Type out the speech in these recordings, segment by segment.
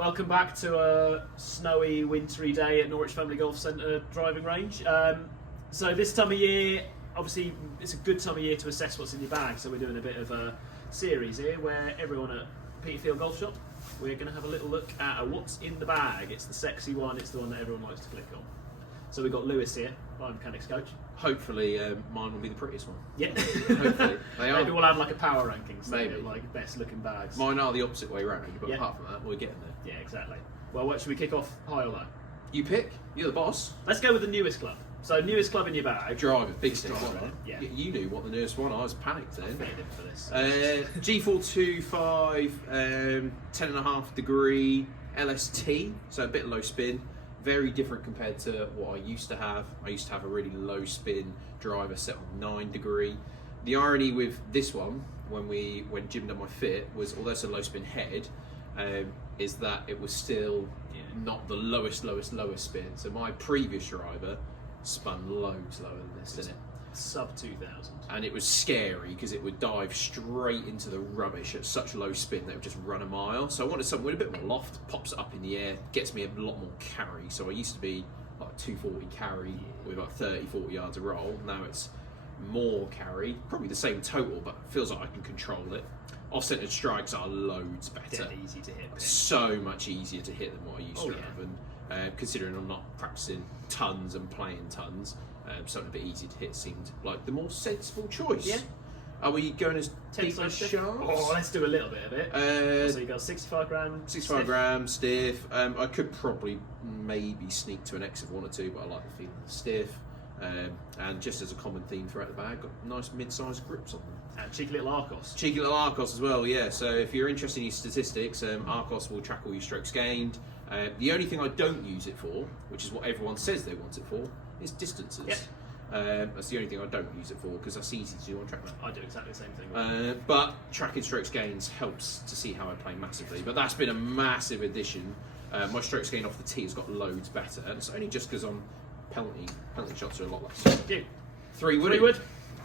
welcome back to a snowy, wintry day at Norwich Family Golf Centre driving range. So this time of year, obviously, it's a good time of year to assess what's in your bag. So we're doing a bit of a series here where everyone at Peterfield Golf Shop, we're going to have a little look at what's in the bag. It's the sexy one. It's the one that everyone likes to click on. So we've got Lewis here, our mechanics coach. Hopefully, mine will be the prettiest one. Yeah. Hopefully, they are. Maybe we'll have like a power ranking, so Maybe. like best looking bags. Mine are the opposite way round, but Yeah. apart from that, we're getting there. Yeah, exactly. Well, what should we kick off, high or low? You pick. You're the boss. Let's go with the newest club. So newest club in your bag. Driver, big stick. Driver, yeah. You knew what the newest one. I was panicked then. Fitted in for this. G425, 10.5 degree LST, so a bit low spin. Very different compared to what I used to have. I used to have a really low spin driver set on 9 degree. The irony with this one, when Jim done my fit, was although it's a low spin head, is that it was still not the lowest spin. So my previous driver spun loads lower than this, didn't it? Sub 2000. And it was scary because it would dive straight into the rubbish at such low spin that it would just run a mile. So I wanted something with a bit more loft, pops it up in the air, gets me a lot more carry. So I used to be like 240 carry with like 30-40 yards of roll. Now it's more carry, probably the same total, but it feels like I can control it. Off-centered strikes are loads better. Dead easy to hit. So much easier to hit than what I used to yeah. have. And considering I'm not practicing tons and playing tons, something a bit easy to hit seemed like the more sensible choice. Yeah. Are we going as deep as Tensile stiff? shafts? Oh, let's do a little bit of it. So you got 65 grams. 65 stiff. grams stiff. I could probably maybe sneak to an X of 1 or 2, but I like the feeling of stiff. And just as a common theme throughout the bag, got nice mid-sized grips on them. And cheeky little Arcos. Cheeky little Arcos as well, yeah. So if you're interested in your statistics, Arcos will track all your strokes gained. The only thing I don't use it for, which is what everyone says they want it for, is distances. Yep. That's the only thing I don't use it for because that's easy to do on TrackMan. I do exactly the same thing. But tracking strokes gains helps to see how I play massively. But that's been a massive addition. My strokes gain off the tee has got loads better, and it's only just because I'm penalty shots are a lot less. You. 3 wood. 3 wood.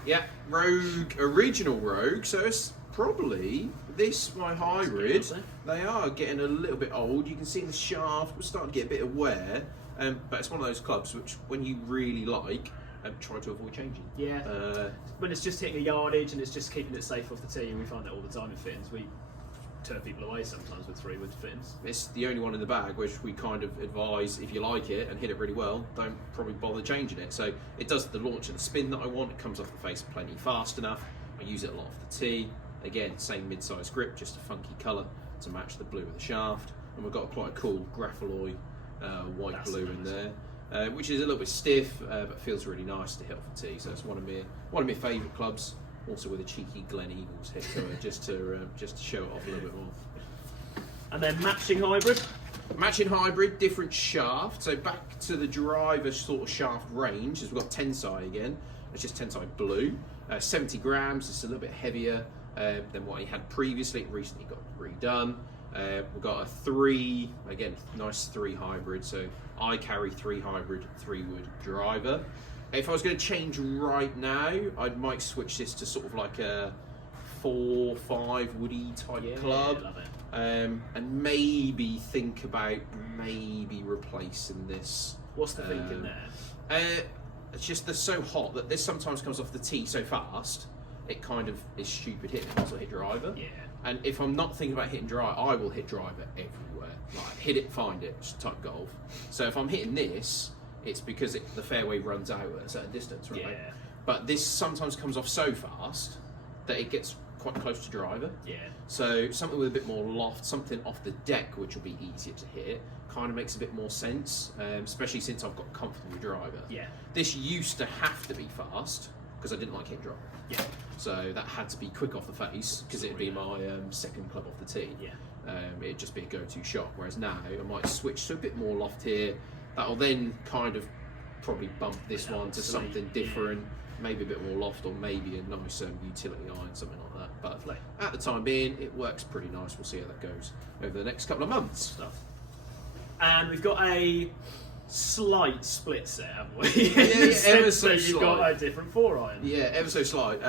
Yeah, Rogue, original Rogue, so it's probably this, my hybrid. They are getting a little bit old. You can see the shaft, we're starting to get a bit of wear, but it's one of those clubs which, when you really like, try to avoid changing. Yeah. When it's just hitting a yardage and it's just keeping it safe off the tee, and we find that all the time in fittings. We turn people away sometimes with 3 wood fittings. It's the only one in the bag which we kind of advise, if you like it and hit it really well, don't probably bother changing it. So it does the launch and the spin that I want. It comes off the face plenty fast enough. I use it a lot off the tee. Again, same mid-sized grip, just a funky colour to match the blue of the shaft. And we've got quite a cool grapholoi white That's blue nice. in there, which is a little bit stiff, but feels really nice to hit off the tee. So it's one of my favourite clubs. Also with a cheeky Glen Eagles hit to it, just to show it off a little bit more. And then matching hybrid. Matching hybrid, different shaft. So back to the driver sort of shaft range, as we've got Tensai again. It's just Tensai blue, 70 grams. It's a little bit heavier than what he had previously. It recently got redone. We've got a 3, again, nice 3 hybrid. So I carry 3 hybrid, 3 wood driver. If I was going to change right now, I might switch this to sort of like a 4-5 woody type club. Love it. And maybe think about maybe replacing this. What's the thinking there? It's just they're so hot that this sometimes comes off the tee so fast, it kind of is stupid hitting it once I hit driver. Yeah. And if I'm not thinking about hitting driver, I will hit driver everywhere. Like hit it, find it, just type golf. So if I'm hitting this, it's because the fairway runs out at a certain distance, right? Yeah. But this sometimes comes off so fast that it gets quite close to driver. Yeah. So something with a bit more loft, something off the deck which will be easier to hit, kind of makes a bit more sense, especially since I've got comfortable driver. Yeah. This used to have to be fast because I didn't like hitting driver. Yeah. So that had to be quick off the face because it'd be my second club off the tee. Yeah. It'd just be a go-to shot. Whereas now I might switch to a bit more loft here. That'll then kind of probably bump this one to something different. Maybe a bit more loft, or maybe a nice utility iron, something like that. But at the time being, it works pretty nice. We'll see how that goes over the next couple of months. Stuff. And we've got a slight split set, haven't we? Ever so you've got a different 4-iron. Yeah, ever so slight.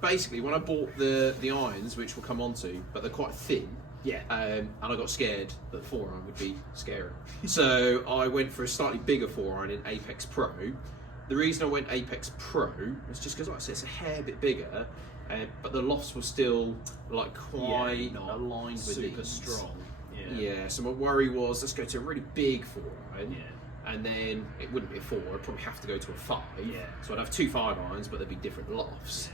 Basically, when I bought the irons, which we'll come on to, but they're quite thin, Yeah. And I got scared that the 4-iron would be scary. So I went for a slightly bigger 4-iron in Apex Pro. The reason I went Apex Pro was just because, like I said, it's a hair bit bigger, but the lofts were still like quite not aligned with super these. strong. Yeah, so my worry was, let's go to a really big 4-iron. Yeah. And then it wouldn't be a 4, I'd probably have to go to a 5. Yeah. So I'd have 2 5-irons, but there'd be different lofts.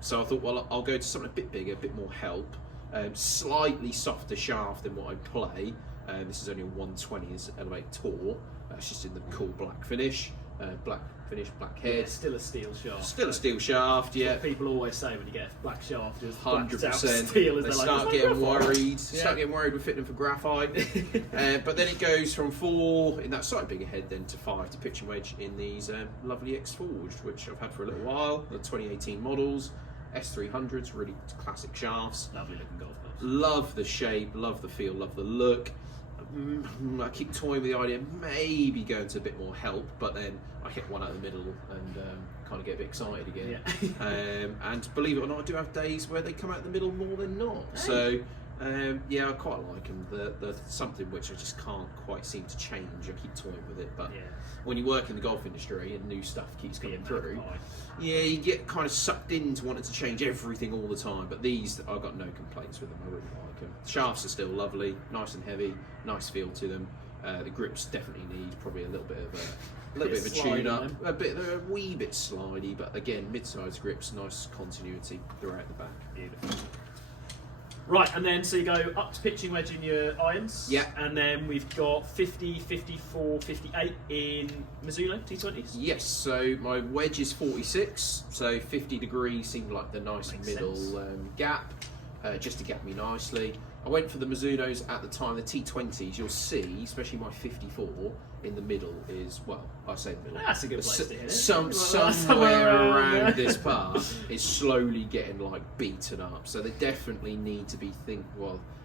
So I thought, well, I'll go to something a bit bigger, a bit more help, slightly softer shaft than what I play. This is only a 120 as Elevate Tour. It's just in the cool black finish, black head. Yeah, still a steel shaft. Still a steel shaft, yeah. What people always say when you get a black shaft is 100%. steel. They start getting worried. Start getting worried with fitting them for graphite. But then it goes from 4 in that slightly bigger head, then to 5 to pitch and wedge in these lovely X Forged, which I've had for a little while. The 2018 models, S300s, really classic shafts. Lovely looking golf clubs. Love the shape, love the feel, love the look. I keep toying with the idea of maybe going to a bit more help, but then I hit one out of the middle and kind of get a bit excited again. Yeah. And believe it or not, I do have days where they come out the middle more than not. Hey. So yeah, I quite like them. They're something which I just can't quite seem to change. I keep toying with it, but when you work in the golf industry and new stuff keeps coming through, yeah, you get kind of sucked into wanting to change everything all the time. But these, I've got no complaints with them. I really like them. Shafts are still lovely, nice and heavy, nice feel to them. The grips definitely need probably a little bit of a tune up, a wee bit slidey, but again, mid-sized grips, nice continuity throughout the back. Beautiful. Right, and then so you go up to pitching wedge in your irons. Yeah. And then we've got 50, 54, 58 in Mizuno T20s. Yes, so my wedge is 46, so 50 degrees seemed like the nice middle gap, just to gap me nicely. I went for the Mizunos at the time, the T20s, you'll see, especially my 54, in the middle is, well, I say the middle. That's a good place to hit it. Somewhere around this part is slowly getting like beaten up. So they definitely need to be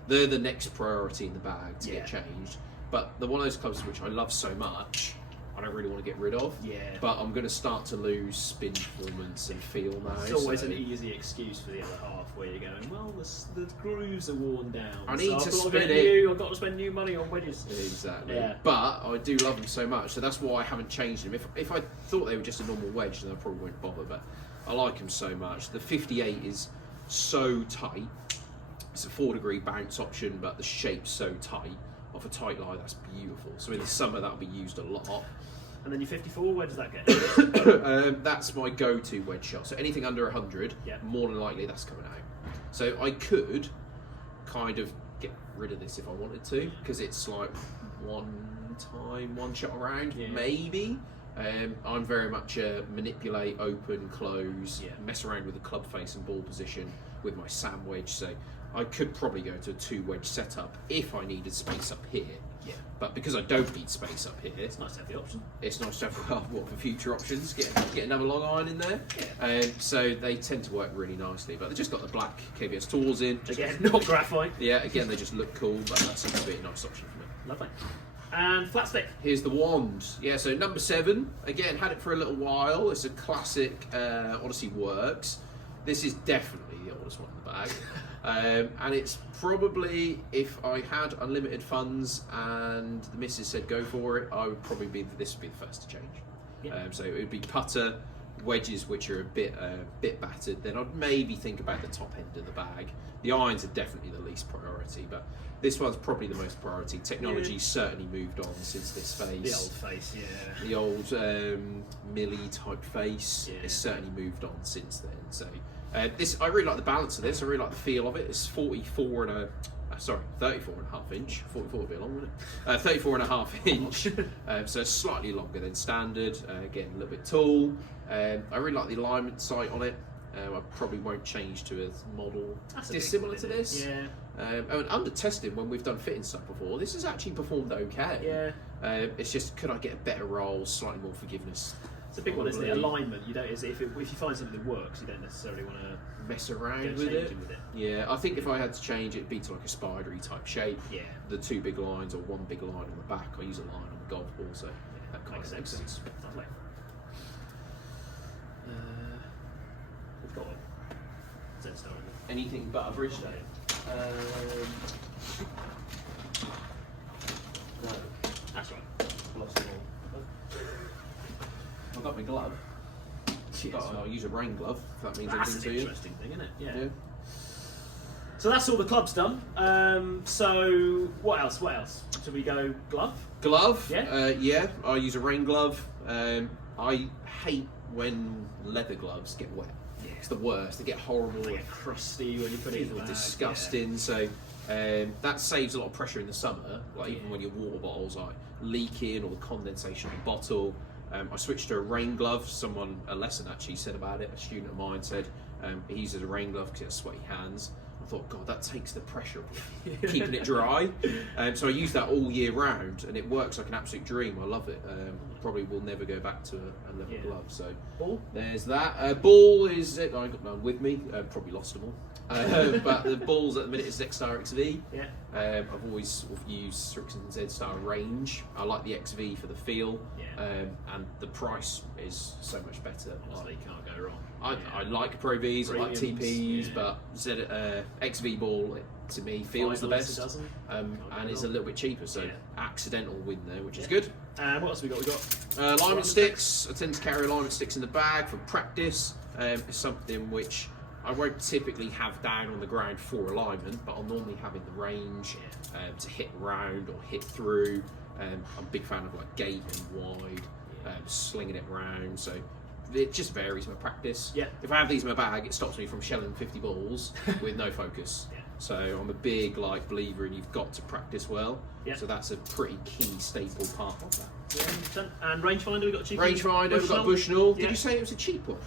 they're the next priority in the bag to get changed. But they're one of those clubs which I love so much, I don't really want to get rid of. Yeah. But I'm going to start to lose spin performance and feel now. It's always an easy excuse for the other half where you're going, well, the grooves are worn down. I need to spin it. I've got to spend new money on wedges. Exactly. Yeah. But I do love them so much, so that's why I haven't changed them. If I thought they were just a normal wedge, then I probably wouldn't bother. But I like them so much. The 58 is so tight. It's a 4-degree bounce option, but the shape's so tight. Off a tight lie, that's beautiful. So in the summer, that'll be used a lot. And then your 54, where does that get? That's my go-to wedge shot. So anything under 100, more than likely that's coming out. So I could kind of get rid of this if I wanted to, because it's like one shot around, maybe. I'm very much a manipulate, open, close, mess around with the club face and ball position with my Sam wedge. So I could probably go to a 2-wedge setup if I needed space up here. Yeah. But because I don't need space up here, it's nice to have the option. It's nice to have for future options. Get another long iron in there. Yeah. So they tend to work really nicely. But they've just got the black KBS Tours in. Again, not graphite. Yeah, again, they just look cool, but that seems to be a nice option for me. Lovely. And flat stick. Here's the wand. Yeah, so number 7. Again, had it for a little while. It's a classic Odyssey Works. This is definitely the oldest one in the bag. And it's probably, if I had unlimited funds and the missus said go for it, I would probably this would be the first to change. Yeah. So it would be putter, wedges which are a bit battered. Then I'd maybe think about the top end of the bag. The irons are definitely the least priority, but this one's probably the most priority. Technology's certainly moved on since this face. The old face, yeah. The old Millie type face has certainly moved on since then. So. I really like the balance of this. I really like the feel of it. It's 34 and a half inch. 44 would be long, wouldn't it? 34 and a half inch. So slightly longer than standard. Again, a little bit tall. I really like the alignment sight on it. I probably won't change to a model dissimilar to this. Yeah. And under testing, when we've done fitting stuff before, this has actually performed okay. Yeah. It's just, could I get a better roll, slightly more forgiveness? It's a big one, isn't it? Alignment. You don't. If you find something that works, you don't necessarily want to mess around with it. Yeah, I think if I had to change it, it'd be to like a spidery type shape. Yeah. The 2 big lines or 1 big line on the back. I use a line on the golf ball, so that kind of makes sense. Lovely. We've got one. Anything but a bridge day. No, that's right. Lost them all. I've got my glove. I'll use a rain glove if that means That's anything an to you. interesting thing, isn't it? Yeah. So that's all the clubs done. So what else? What else? Should we go glove? Glove? Yeah? Yeah, I use a rain glove. I hate when leather gloves get wet. Yeah. It's the worst. They get horrible. They get crusty when you put it in the bag. Disgusting. So that saves a lot of pressure in the summer. Like even when your water bottles are leaking or the condensation in the bottle. I switched to a rain glove. A lesson actually said about it. A student of mine said he uses a rain glove because he has sweaty hands. I thought, God, that takes the pressure off keeping it dry. So I use that all year round, and it works like an absolute dream. I love it. Probably will never go back to a leather glove. So Ball? there's that. Ball is it? I got none with me. Probably lost them all. But the balls at the minute is Z-Star XV. Yeah. I've always sort of used Strixon Z-Star range. I like the XV for the feel, and the price is so much better. Honestly, you can't go wrong. I like Pro Vs, I like Premiums, TPs, but XV ball to me feels the best, and is a little bit cheaper. So accidental win there, which is good. What else have we got? We got alignment sticks. I tend to carry alignment sticks in the bag for practice. It's something which I won't typically have down on the ground for alignment, but I'll normally have in the range to hit round or hit through. I'm a big fan of like gate and wide, slinging it round. So it just varies my practice. Yeah. If I have these in my bag, it stops me from shelling 50 balls with no focus. Yeah. So I'm a big believer in you've got to practice well. Yeah. So that's a pretty key staple part of that. Yeah, 100%. And rangefinder, we got a cheeky Rangefinder, we've got a Bushnell. Bushnell. Did you say it was a cheap one?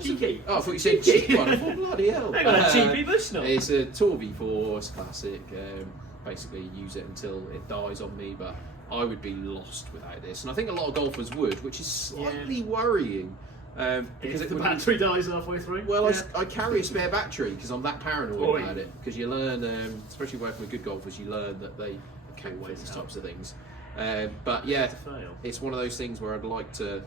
Cheeky. Oh, I thought you said cheap one. I thought, bloody hell. I got a cheapy Bushnell. It's a Tour V4, it's classic. Basically, use it until it dies on me, but I would be lost without this. And I think a lot of golfers would, which is slightly worrying. Because if the battery dies halfway through. Well, I carry a spare battery because I'm that paranoid Oi. about it. Because you learn, especially working with good golfers, you learn that they account for Always these help. types of things. But yeah, To fail. it's one of those things where I'd like to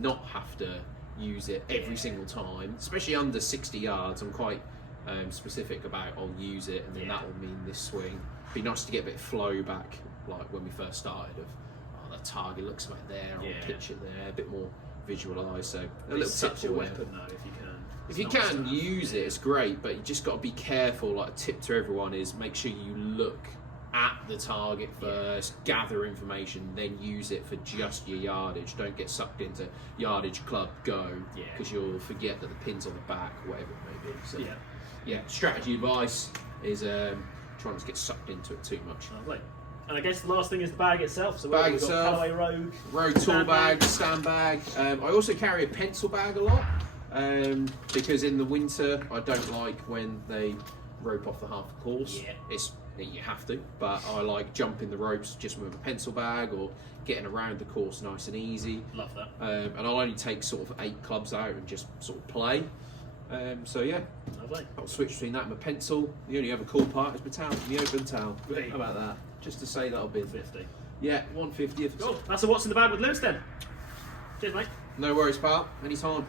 not have to use it every single time, especially under 60 yards. I'm quite specific about I'll use it, and then that will mean this swing. Be nice to get a bit of flow back, like when we first started. Of the target looks like there, I'll pitch it there, a bit more visualised. So a little touch a of weapon though, if you can. If you can use it, it's great, but you just got to be careful. Like a tip to everyone is make sure you look at the target first, gather information, then use it for just your yardage. Don't get sucked into yardage, club, go, because you'll forget that the pin's on the back, whatever it may be. So, strategy advice is try not to get sucked into it too much. Lovely. And I guess the last thing is the bag itself. So Bag we've got itself. Callaway Rogue. Rogue tool bag, stand bag. I also carry a pencil bag a lot because in the winter I don't like when they rope off the half the course. You have to, but I like jumping the ropes just with a pencil bag or getting around the course nice and easy. Love that. And I'll only take sort of 8 clubs out and just sort of play. So yeah, Lovely. I'll switch between that and my pencil. The only other cool part is my towel, my open towel. Right. How about that? Just to say that I've been 50. Yeah, 150th. Cool. That's a what's in the bag with Lewis then. Cheers, mate. No worries, pal. Anytime.